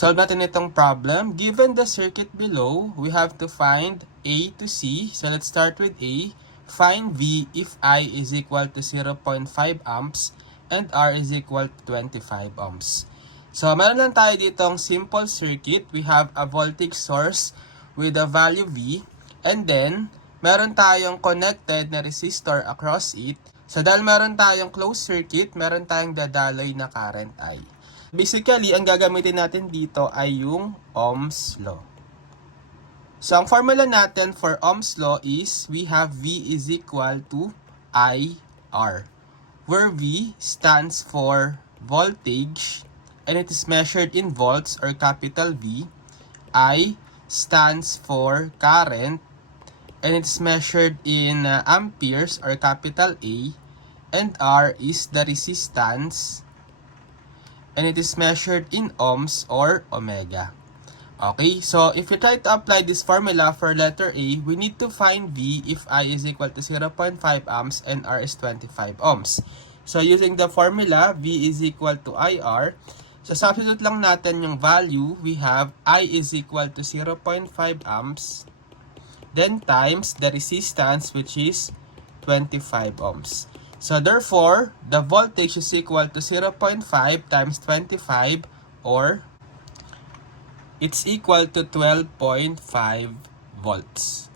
Solve natin itong problem. Given the circuit below, we have to find A to C. So let's start with A. Find V if I is equal to 0.5 amps and R is equal to 25 ohms. So meron lang tayo ditong simple circuit. We have a voltage source with a value V. And then, meron tayong connected na resistor across it. So dahil meron tayong closed circuit, meron tayong dadaloy na current I. Basically, ang gagamitin natin dito ay yung Ohm's Law. So ang formula natin for Ohm's Law is we have V is equal to IR, where V stands for voltage and it is measured in volts or capital V. I stands for current and it's measured in amperes or capital A, and R is the resistance and it is measured in ohms or omega. Okay, so if we try to apply this formula for letter A, we need to find V if I is equal to 0.5 amps and R is 25 ohms. So using the formula, V is equal to IR. So substitute lang natin yung value. We have I is equal to 0.5 amps. Then times the resistance, which is 25 ohms. So therefore, the voltage is equal to 0.5 times 25, or it's equal to 12.5 volts.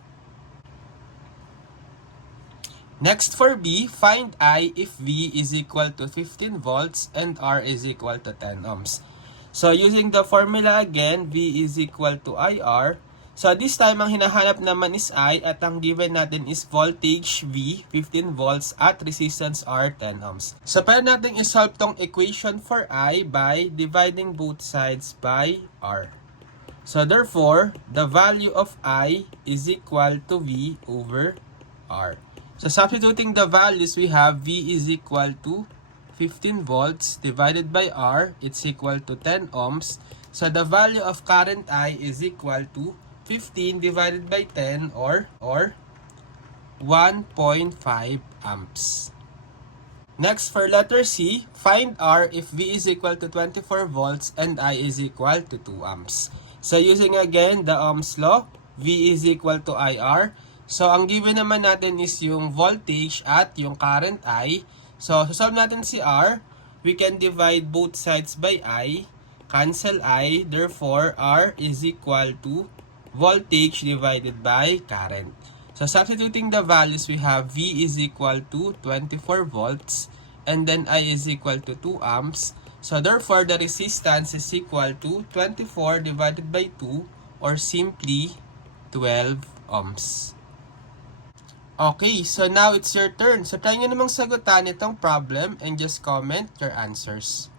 Next for B, find I if V is equal to 15 volts and R is equal to 10 ohms. So using the formula again, V is equal to IR. So this time, ang hinahanap naman is I at ang given natin is voltage V, 15 volts at resistance R, 10 ohms. So pwede natin isolve tong equation for I by dividing both sides by R. So therefore, the value of I is equal to V over R. So substituting the values, we have V is equal to 15 volts divided by R, it's equal to 10 ohms. So the value of current I is equal to 15 divided by 10 or 1.5 amps. Next for letter C, find R if V is equal to 24 volts and I is equal to 2 amps. So using again the Ohm's law, V is equal to IR. So ang given naman natin is yung voltage at yung current I. So solve natin si R, we can divide both sides by I, cancel I, therefore R is equal to voltage divided by current. So substituting the values, we have V is equal to 24 volts and then I is equal to 2 amps. So therefore, the resistance is equal to 24 divided by 2 or simply 12 ohms. Okay, so now it's your turn. So try nyo namang sagutan itong problem and just comment your answers.